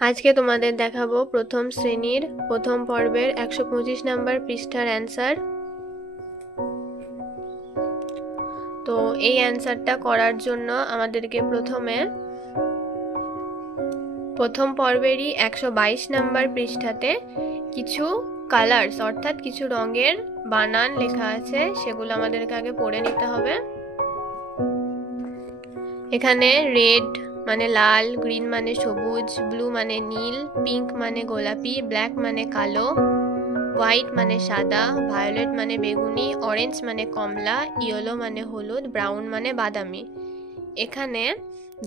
আজকে তোমাদের দেখাবো প্রথম শ্রেণীর প্রথম পর্বের 125 নাম্বার পৃষ্ঠার অ্যান্সার। তো এই অ্যান্সারটা করার জন্য আমাদেরকে প্রথমে প্রথম পর্বেরই 122 নাম্বার পৃষ্ঠাতে কিছু কালার্স অর্থাৎ কিছু রঙের বানান লেখা আছে, সেগুলো আমাদেরকে আগে পড়ে নিতে হবে। এখানে রেড মানে লাল, গ্রিন মানে সবুজ, ব্লু মানে নীল, পিঙ্ক মানে গোলাপি, ব্ল্যাক মানে কালো, হোয়াইট মানে সাদা, ভায়োলেট মানে বেগুনি, অরেঞ্জ মানে কমলা, ইয়েলো মানে হলুদ, ব্রাউন মানে বাদামি। এখানে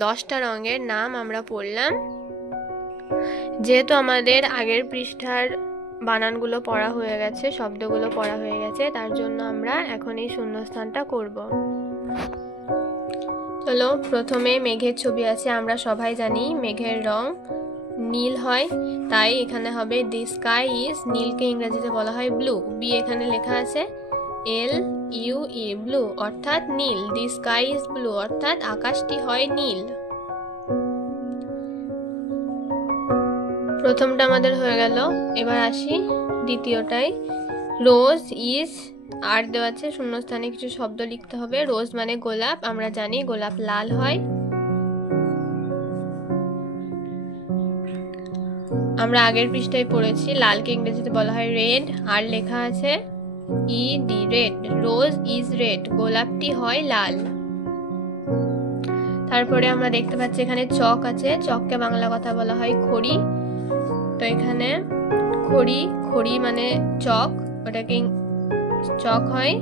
10টা রঙের নাম আমরা পড়লাম। যেহেতু আমাদের আগের পৃষ্ঠার বানানগুলো পড়া হয়ে গেছে, শব্দগুলো পড়া হয়ে গেছে, তার জন্য আমরা এখন এই শূন্যস্থানটা করব। চলো, প্রথমে মেঘের ছবি আছে। আমরা সবাই জানি মেঘের রং নীল হয়, তাই এখানে হবে দি স্কাই ইজ, নীলকে ইংরেজিতে বলা হয় ব্লু। বি এখানে লেখা আছে LUE, ব্লু অর্থাৎ নীল। দি স্কাই ইজ ব্লু অর্থাৎ আকাশটি হয় নীল। প্রথমটা আমাদের হয়ে গেল। এবার আসি দ্বিতীয়টায়। রোজ ইজ, আর দেওয়া আছে, শূন্যস্থানে কিছু শব্দ লিখতে হবে। রোজ মানে গোলাপ, আমরা জানি গোলাপ লাল হয়। আমরা আগের পৃষ্ঠায় পড়েছি লালকে ইংরেজিতে বলা হয় রেড, আর লেখা আছে ED, red. Rose is red, গোলাপটি হয় লাল। তারপরে আমরা দেখতে পাচ্ছি এখানে চক আছে। চককে বাংলা কথা বলা হয় খড়ি। তো এখানে খড়ি, খড়ি মানে চক, ওটাকে চক হয়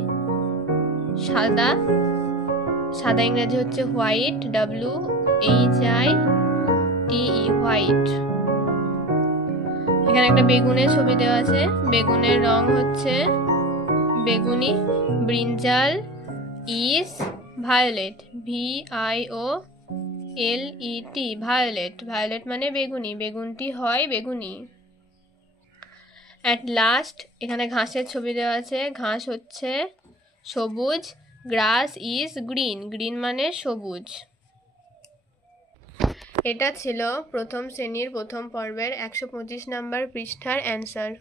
সাদা। সাদা ইংরেজি হচ্ছে হোয়াইট, WHITE, হোয়াইট। এখানে একটা বেগুনের ছবি দেওয়া আছে। বেগুনের রং হচ্ছে বেগুনি। Brinjal is violet, VIOLET, violet. Violet মানে বেগুনি, বেগুনটি হয় বেগুনি। অ্যাট লাস্ট এখানে ঘাসের ছবি দেওয়া আছে। ঘাস হচ্ছে সবুজ। গ্রাস ইজ গ্রিন, গ্রিন মানে সবুজ। এটা ছিল প্রথম শ্রেণীর প্রথম পর্বের 125 নাম্বার পৃষ্ঠার অ্যান্সার।